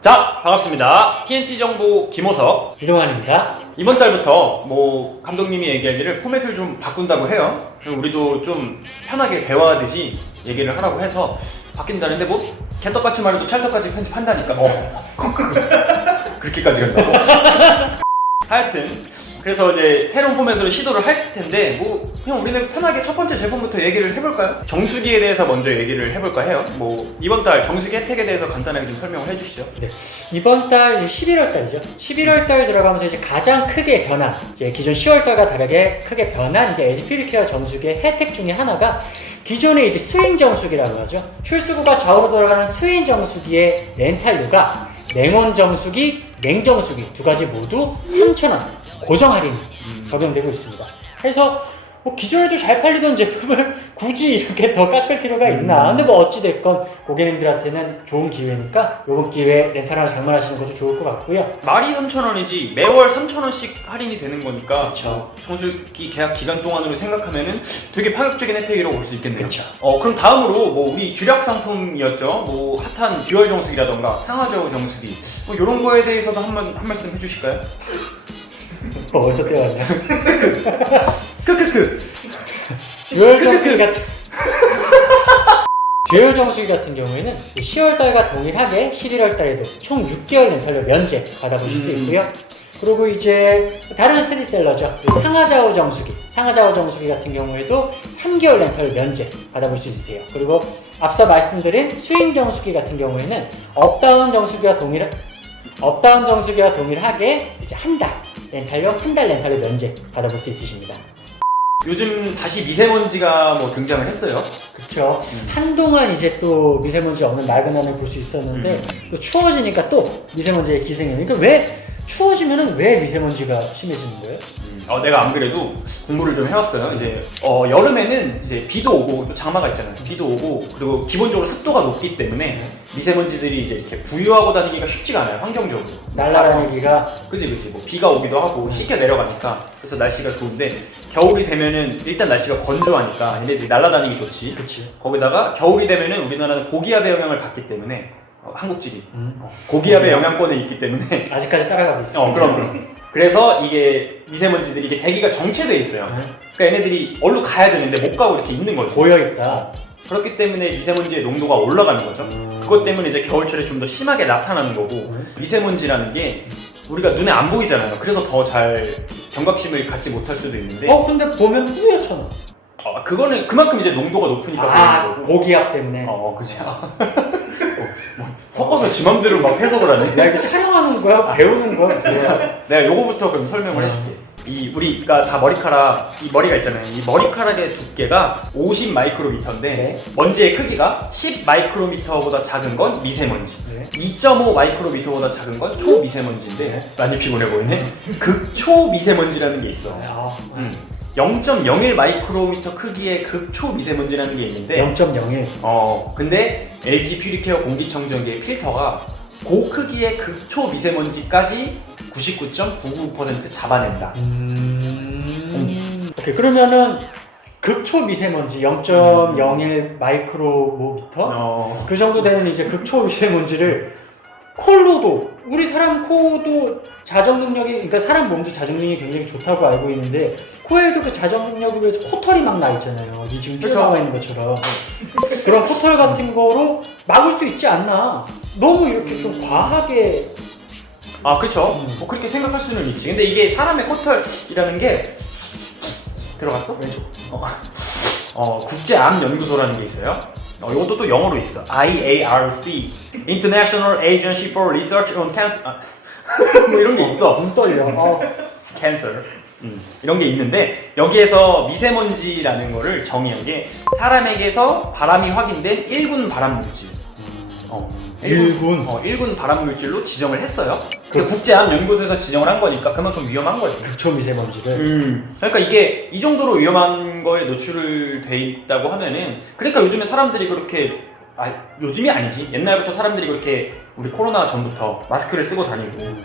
자, 반갑습니다. TNT 정보 김호석. 이동환입니다. 이번 달부터 감독님이 얘기하기를 포맷을 좀 바꾼다고 해요. 우리도 좀 편하게 대화하듯이 얘기를 하라고 해서 바뀐다는데 개떡같이 말해도 찰떡같이 편집한다니까. 그렇게까지 간다고? 하여튼 그래서 이제 새로운 포맷으로 시도를 할 텐데 그냥 우리는 편하게 첫 번째 제품부터 얘기를 해볼까요? 정수기에 대해서 먼저 얘기를 해볼까 해요. 이번 달 정수기 혜택에 대해서 간단하게 좀 설명을 해주시죠. 네, 이번 달 11월 달이죠. 11월 달 들어가면서 이제 가장 크게 변한, 이제 기존 10월 달과 다르게 크게 변한 이제 에지 퓨리케어 정수기의 혜택 중에 하나가 기존의 이제 스윙 정수기라고 하죠. 출수구가 좌우로 돌아가는 스윙 정수기의 렌탈료가 냉온 정수기, 냉정수기 두 가지 모두 3,000원 고정 할인이 적용되고 있습니다. 그래서 기존에도 잘 팔리던 제품을 굳이 이렇게 더 깎을 필요가 있나. 근데 어찌됐건 고객님들한테는 좋은 기회니까 이번 기회에 렌탈 하나 장만하시는 것도 좋을 것 같고요. 말이 3,000원이지 매월 3,000원씩 할인이 되는 거니까 그쵸. 정수기 계약 기간 동안으로 생각하면은 되게 파격적인 혜택이라고 볼 수 있겠네요. 그쵸. 그럼 다음으로 우리 주력 상품이었죠. 핫한 듀얼 정수기라던가 상하좌우 정수기 이런 거에 대해서도 한 말씀 해주실까요? 어디서 떼왔냐? 크크크. 듀얼 정수기 같은 듀얼 정수기 같은 경우에는 10월달과 동일하게 11월달에도 총 6개월 렌탈료 면제 받아보실 수 있고요. 그리고 이제 다른 스테디셀러죠. 상하좌우 정수기 같은 경우에도 3개월 렌탈료 면제 받아볼 수 있으세요. 그리고 앞서 말씀드린 스윙 정수기 같은 경우에는 업다운 정수기와 동일하게 이제 한 달 렌탈료 면제 받아볼 수 있으십니다. 요즘 다시 미세먼지가 등장을 했어요. 그렇죠. 한동안 이제 또 미세먼지 없는 맑은 하늘 볼 수 있었는데 또 추워지니까 또 미세먼지의 기승이. 그러니까 왜 추워지면은 왜 미세먼지가 심해지는 거예요? 내가 안 그래도 공부를 좀 해왔어요. 이제 여름에는 이제 비도 오고 또 장마가 있잖아요. 비도 오고 그리고 기본적으로 습도가 높기 때문에 미세먼지들이 이제 이렇게 부유하고 다니기가 쉽지가 않아요. 환경적으로. 날아다니기가. 그지. 비가 오기도 하고 쉽게 내려가니까 그래서 날씨가 좋은데 겨울이 되면은 일단 날씨가 건조하니까 얘네들이 날아다니기 좋지. 그렇지. 거기다가 겨울이 되면은 우리나라는 고기압의 영향을 받기 때문에 한국질이 고기압의 영향권에 있기 때문에 아직까지 따라가고 있어요. 그럼. 그래서 이게 미세먼지들이 이게 대기가 정체돼 있어요. 그러니까 얘네들이 얼른 가야 되는데 못 가고 이렇게 있는 거죠. 고여 있다. 그렇기 때문에 미세먼지의 농도가 올라가는 거죠. 그것 때문에 이제 겨울철에 좀 더 심하게 나타나는 거고 미세먼지라는 게 우리가 눈에 안 보이잖아요. 그래서 더 잘 경각심을 갖지 못할 수도 있는데 근데 보면 뿌옇잖아. 그거는 그만큼 이제 농도가 높으니까 보이는 거고. 고기압 때문에. 그치. 섞어서 지 맘대로 막 해석을 하네. 야, 이거 촬영하는 거야? 배우는 거야? 내가 요거부터 그럼 설명을 해줄게. 우리가 다 이 머리가 있잖아요. 이 머리카락의 두께가 50 마이크로미터인데 네. 먼지의 크기가 10 마이크로미터보다 작은 건 미세먼지. 네. 2.5 마이크로미터보다 작은 건 초미세먼지인데 많이 피곤해 보이네. 극초 미세먼지라는 게 있어. 0.01 마이크로미터 크기의 극초 미세먼지라는 게 있는데 0.01. 근데 LG 퓨리케어 공기청정기의 필터가 그 크기의 극초 미세먼지까지 99.99% 잡아낸다. 오케이, 그러면은 극초 미세먼지 0.01 마이크로미터 그 정도 되는 이제 극초 미세먼지를 콜로도, 우리 사람 코도 자정 능력이, 그러니까 사람 몸도 자정 능력이 굉장히 좋다고 알고 있는데 코에도 그 자정 능력을 위해서 코털이 막 나 있잖아요. 니 지금 뛰어나와 있는 것처럼. 그런 코털 같은 거로 막을 수 있지 않나. 너무 이렇게 좀 과하게. 그쵸. 그렇게 생각할 수는 있지. 근데 이게 사람의 코털이라는 게 들어갔어? 왼쪽. 국제암연구소라는 게 있어요. 이것도 또 영어로 있어. IARC, International Agency for Research on Cancer. 이런 게 있어. 눈 떨려. Cancer. 이런 게 있는데 여기에서 미세먼지라는 거를 정의한 게 사람에게서 바람이 확인된 1군 발암 물질. 1군 발암 물질로 지정을 했어요. 국제암연구소에서 지정을 한 거니까 그만큼 위험한 거죠. 극초 미세먼지를. 그러니까 이게 이 정도로 위험한 거에 노출돼 있다고 하면은 그러니까 요즘에 사람들이 그렇게 요즘이 아니지 옛날부터 사람들이 그렇게 우리 코로나 전부터 마스크를 쓰고 다니고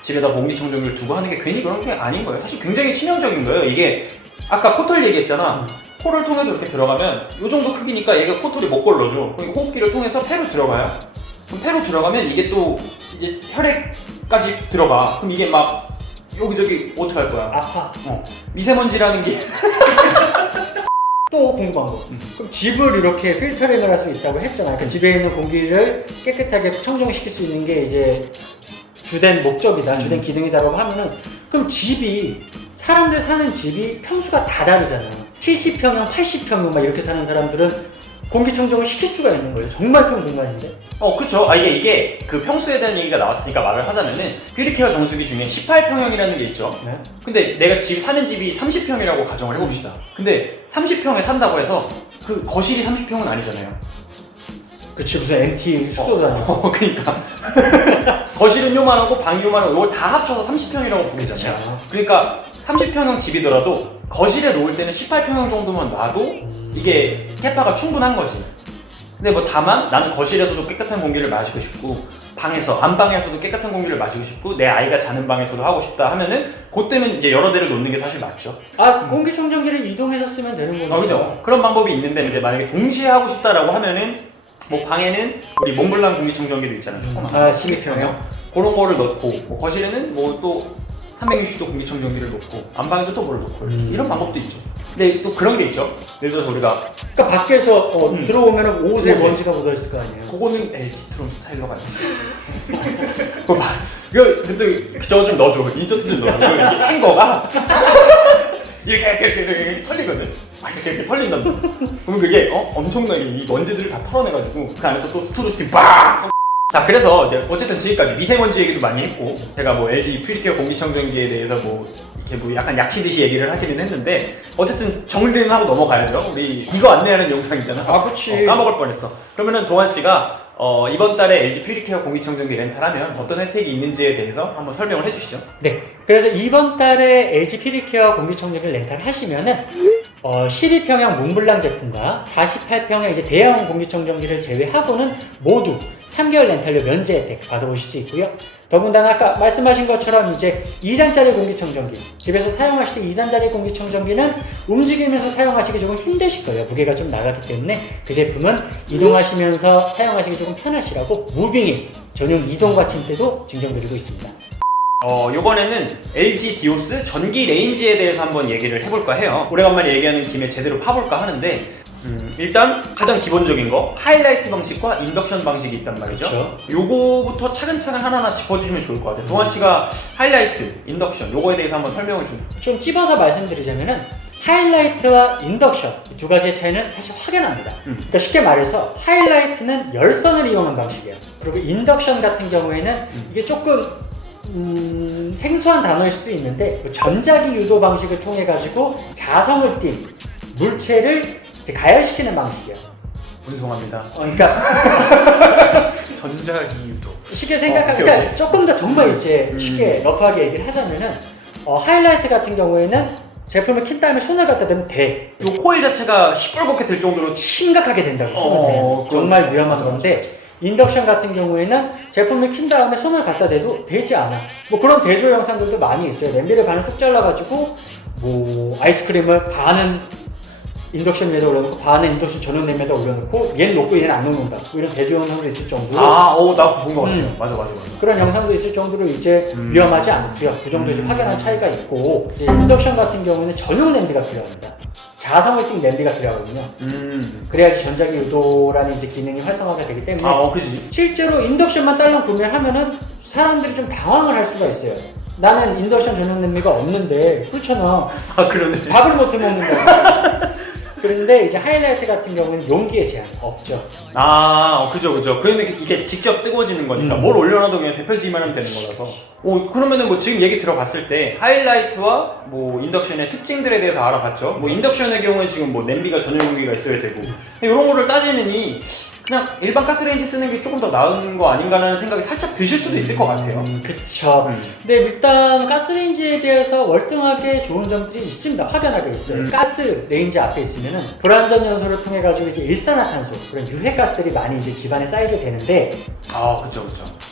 집에다 공기청정기를 두고 하는 게 괜히 그런 게 아닌 거예요. 사실 굉장히 치명적인 거예요. 이게 아까 코털 얘기했잖아. 코를 통해서 이렇게 들어가면 이 정도 크기니까 얘가 코털이 못 걸러줘. 호흡기를 통해서 폐로 들어가요. 그럼 폐로 들어가면 이게 또 이제 혈액까지 들어가. 그럼 이게 막 여기저기 어떻게 할 거야? 아파. 미세먼지라는 게 또 궁금한 거. 그럼 집을 이렇게 필터링을 할 수 있다고 했잖아요. 그 집에 있는 공기를 깨끗하게 청정시킬 수 있는 게 이제 주된 목적이다, 주된 기능이다라고 하면은 그럼 집이 사람들 사는 집이 평수가 다 다르잖아요. 70평형, 80평형 막 이렇게 사는 사람들은 공기청정을 시킬 수가 있는 거예요. 정말 큰 공간인데. 그쵸. 이게 그 평수에 대한 얘기가 나왔으니까 말을 하자면은 퓨리케어 정수기 중에 18평형이라는 게 있죠. 네. 근데 내가 사는 집이 30평이라고 가정을 해봅시다. 근데 30평에 산다고 해서 그 거실이 30평은 아니잖아요. 그치, 무슨 MT 숙소도 아니고. 그러니까 거실은 요만하고 방이 요만하고 이걸 다 합쳐서 30평이라고 부르잖아요. 그러니까 30평형 집이더라도 거실에 놓을 때는 18평형 정도만 놔도 이게 캐파가 충분한 거지. 근데 뭐 다만 나는 거실에서도 깨끗한 공기를 마시고 싶고 안방에서도 깨끗한 공기를 마시고 싶고 내 아이가 자는 방에서도 하고 싶다 하면은 그때는 이제 여러 대를 놓는 게 사실 맞죠. 공기청정기를 이동해서 쓰면 되는 거죠. 그죠. 그런 방법이 있는데 이제 만약에 동시에 하고 싶다라고 하면은 뭐 방에는 우리 몽블랑 공기청정기도 있잖아요. 12평형. 그런 거를 넣고 뭐 거실에는 뭐 또 360도 공기청정기를 놓고 안방에도 또 뭐를 놓고 이런 방법도 있죠. 근데 또 그런 게 있죠. 예를 들어서 우리가 그러니까 밖에서 들어오면 옷에 먼지가 묻어있을 거 아니에요. 그거는 LG트롬 스타일러가 있지. 그거 봤어. 저거 좀 넣어줘. 인서트 좀 넣어줘. 이게 행거가 이렇게 털리거든. 이렇게 털린단 말이야. 그러면 그게 엄청나게 이 먼지들을 다 털어내가지고 그 안에서 또 스투루스팀 빡! 자, 그래서 이제 어쨌든 지금까지 미세먼지 얘기도 많이 했고 제가 뭐 LG 퓨리케어 공기청정기에 대해서 뭐 이렇게 뭐 약간 약치듯이 얘기를 하기는 했는데 어쨌든 정리는 하고 넘어가야죠. 우리 이거 안내하는 영상 있잖아. 그치. 까먹을 뻔했어. 그러면은 동환 씨가 이번 달에 LG 퓨리케어 공기청정기 렌탈하면 어떤 혜택이 있는지에 대해서 한번 설명을 해주시죠. 네. 그래서 이번 달에 LG 퓨리케어 공기청정기를 렌탈하시면은 12평형 몽블랑 제품과 48평형 이제 대형 공기청정기를 제외하고는 모두 3개월 렌탈료 면제 혜택 받아보실 수 있고요. 더군다나 아까 말씀하신 것처럼 이제 2단짜리 공기청정기, 집에서 사용하실 때 2단짜리 공기청정기는 움직이면서 사용하시기 조금 힘드실 거예요. 무게가 좀 나가기 때문에 그 제품은 이동하시면서 사용하시기 조금 편하시라고 무빙인 전용 이동 받침대도 증정드리고 있습니다. 요번에는 LG 디오스 전기 레인지에 대해서 한번 얘기를 해볼까 해요. 오래간만에 얘기하는 김에 제대로 파볼까 하는데 일단 가장 기본적인 거 하이라이트 방식과 인덕션 방식이 있단 말이죠. 그쵸. 요거부터 차근차근 하나하나 짚어주시면 좋을 것 같아요. 동환 씨가 하이라이트, 인덕션 요거에 대해서 한번 설명을 좀 찝어서 말씀드리자면은 하이라이트와 인덕션 이 두 가지의 차이는 사실 확연합니다. 그러니까 쉽게 말해서 하이라이트는 열선을 이용한 방식이에요. 그리고 인덕션 같은 경우에는 이게 조금 생소한 단어일 수도 있는데 전자기 유도 방식을 통해 가지고 자성을 띤 물체를 이제 가열시키는 방식이에요. 분송합니다. 그러니까 전자기 유도. 쉽게 생각하니까 조금 더 정말 이제 쉽게 러프하게 얘기를 하자면은 하이라이트 같은 경우에는 제품을 킨 다음에 손을 갖다 대면 돼. 요 코일 자체가 시뻘겋게 될 정도로 심각하게 된다고 손을 대면 정말 위험한 건데 인덕션 같은 경우에는 제품을 킨 다음에 손을 갖다 대도 되지 않아. 뭐 그런 대조 영상들도 많이 있어요. 냄비를 반을 뚝 잘라가지고 뭐 아이스크림을 반은 인덕션 위에다 올려놓고 반은 인덕션 전용 냄비에다 올려놓고 얘는 놓고 얘는 안 놓는다. 뭐 이런 대조 영상도 있을 정도로 나 본 것 같아요. 맞아. 그런 영상도 있을 정도로 이제 위험하지 않고요. 그 정도 이제 확연한 차이가 있고 이제 인덕션 같은 경우는 전용 냄비가 필요합니다. 자성을 띈 냄비가 필요하거든요. 그래야지 전자기 유도라는 이제 기능이 활성화가 되기 때문에 그지. 실제로 인덕션만 딸랑 구매하면은 사람들이 좀 당황을 할 수가 있어요. 나는 인덕션 전용 냄비가 없는데 그렇잖아. 그러네. 밥을 못 해 먹는다. 그런데 이제 하이라이트 같은 경우는 용기의 제한 없죠. 그죠. 그러면 이게 직접 뜨거워지는 거니까 뭘 올려놔도 그냥 데펴지기만 하면 되는 거라서. 그러면은 뭐 지금 얘기 들어봤을 때 하이라이트와 뭐 인덕션의 특징들에 대해서 알아봤죠. 뭐 인덕션의 경우는 지금 뭐 냄비가 전용 용기가 있어야 되고 이런 거를 따지느니 그냥 일반 가스레인지 쓰는 게 조금 더 나은 거 아닌가라는 생각이 살짝 드실 수도 있을 것 같아요. 그쵸. 근데 일단 가스레인지에 비해서 월등하게 좋은 점들이 있습니다. 확연하게 있어요. 가스레인지 앞에 있으면은 불완전 연소를 통해 가지고 이제 일산화탄소 그런 유해가스들이 많이 이제 집안에 쌓이게 되는데 그쵸.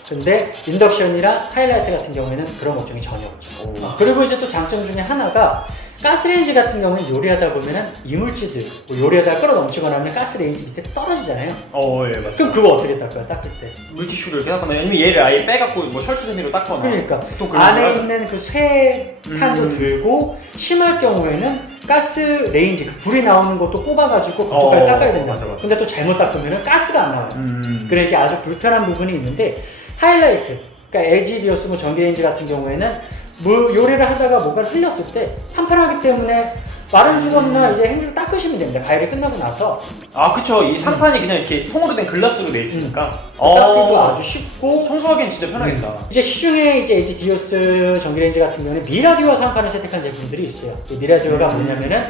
근데 인덕션이랑 하이라이트 같은 경우에는 그런 걱정이 전혀 없죠. 그리고 이제 또 장점 중에 하나가 가스레인지 같은 경우는 요리하다 보면은 이물질들 뭐 요리하다가 끓어 넘치거나 하면 가스레인지 밑에 떨어지잖아요. 예, 맞죠. 그럼 그거 어떻게 닦아요? 닦을 때? 물티슈를 이렇게 닦거나 아니면 얘를 아예 빼갖고 뭐 셜수세미로 닦거나. 그러니까 보통 그런 안에 걸 있는 그 쇠판도 들고 심할 경우에는 가스레인지 그 불이 나오는 것도 뽑아가지고 그쪽까지 닦아야 된다. 맞아. 근데 또 잘못 닦으면 가스가 안 나와요. 그러니까 아주 불편한 부분이 있는데 하이라이트, 그러니까 LG 디오스 뭐 전기레인지 같은 경우에는 요리를 하다가 뭔가를 흘렸을 때 판판하기 때문에 마른 수건이나 이제 행주를 닦으시면 됩니다. 가열이 끝나고 나서. 그쵸. 이 상판이 그냥 이렇게 통으로 된 글라스로 돼 있으니까. 닦기도 아주 쉽고 청소하기엔 진짜 편하겠다. 이제 시중에 이제 LG 디오스 전기레인지 같은 경우는 미라듀어 상판을 채택한 제품들이 있어요. 이 미라듀어가 뭐냐면은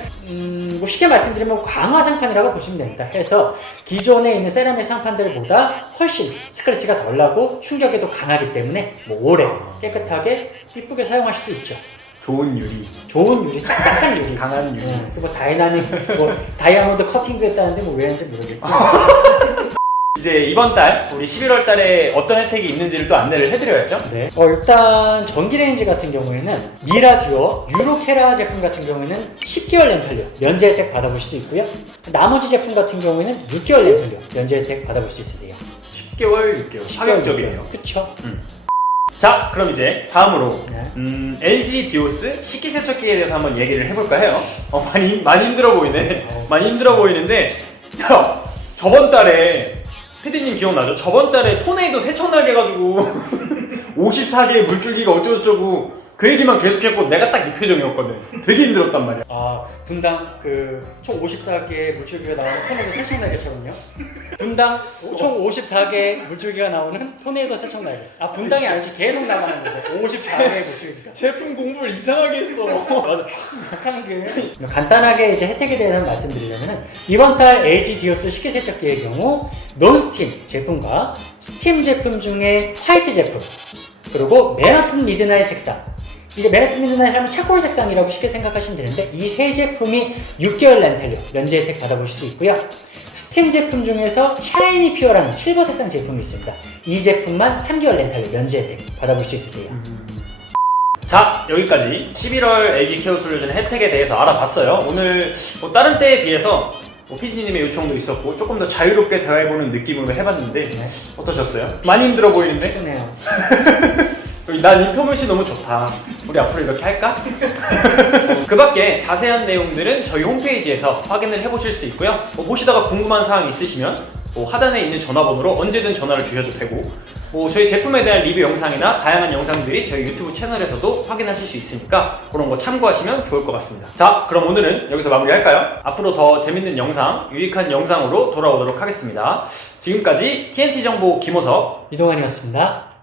뭐 쉽게 말씀드리면 강화 상판이라고 보시면 됩니다. 해서 기존에 있는 세라믹 상판들보다 훨씬 스크래치가 덜 나고 충격에도 강하기 때문에 뭐 오래 깨끗하게 이쁘게 사용하실 수 있죠. 좋은 유리. 좋은 유리, 딱딱한 유리, 강한 유리. 뭐 다이나믹, 뭐 다이아몬드 커팅도 했다는데 뭐 왜 하는지 모르겠고. 이제 이번 달 우리 11월 달에 어떤 혜택이 있는지를 또 안내를 해드려야죠. 네. 일단 전기레인지 같은 경우에는 미라듀어 유로케라 제품 같은 경우에는 10개월 렌탈료 면제 혜택 받아보실 수 있고요. 나머지 제품 같은 경우에는 6개월 렌탈료 면제 혜택 받아볼 수 있으세요. 10개월, 6개월. 파격적이네요. 그쵸? 자, 그럼 이제 다음으로 네. LG 디오스 식기세척기에 대해서 한번 얘기를 해볼까 해요. 많이 힘들어 보이네. 많이 힘들어 보이는데, 야, 저번 달에 피디님 기억나죠? 저번 달에 토네이도 세척날개 가지고 54개의 물줄기가 어쩌고저쩌고 그 얘기만 계속했고 내가 딱 이 표정이었거든. 되게 힘들었단 말이야. 분당 총 54개의 물줄기가 나오는 토네이도 세척날개처럼요? 분당 총 54개의 물줄기가 나오는 토네이도 세척날개. 분당이 아니지 계속 나가는 거죠. 54개의 물줄기가. 제품 공부를 이상하게 했어. 맞아. 하는 게 간단하게 이제 혜택에 대해서 말씀드리려면 이번 달 LG 디오스 식기세척기의 경우 논스팀 제품과 스팀 제품 중에 화이트 제품 그리고 맨하튼 미드나잇 색상 이제 맨하튼 미드나잇 하면 차콜 색상이라고 쉽게 생각하시면 되는데 이 세 제품이 6개월 렌탈료 면제 혜택 받아보실 수 있고요. 스팀 제품 중에서 샤이니 퓨어라는 실버 색상 제품이 있습니다. 이 제품만 3개월 렌탈료 면제 혜택 받아볼 수 있으세요. 자, 여기까지 11월 LG 케어 솔루션의 혜택에 대해서 알아봤어요. 오늘 뭐 다른 때에 비해서 PD님의 요청도 있었고 조금 더 자유롭게 대화해보는 느낌으로 해봤는데 어떠셨어요? 많이 힘들어 보이는데? 그러네요. 난 이 표면이 너무 좋다. 우리 앞으로 이렇게 할까? 그 밖에 자세한 내용들은 저희 홈페이지에서 확인을 해보실 수 있고요. 보시다가 궁금한 사항 있으시면 하단에 있는 전화번호로 언제든 전화를 주셔도 되고 저희 제품에 대한 리뷰 영상이나 다양한 영상들이 저희 유튜브 채널에서도 확인하실 수 있으니까 그런 거 참고하시면 좋을 것 같습니다. 자, 그럼 오늘은 여기서 마무리할까요? 앞으로 더 재밌는 영상, 유익한 영상으로 돌아오도록 하겠습니다. 지금까지 TNT 정보 김호석 이동환이었습니다.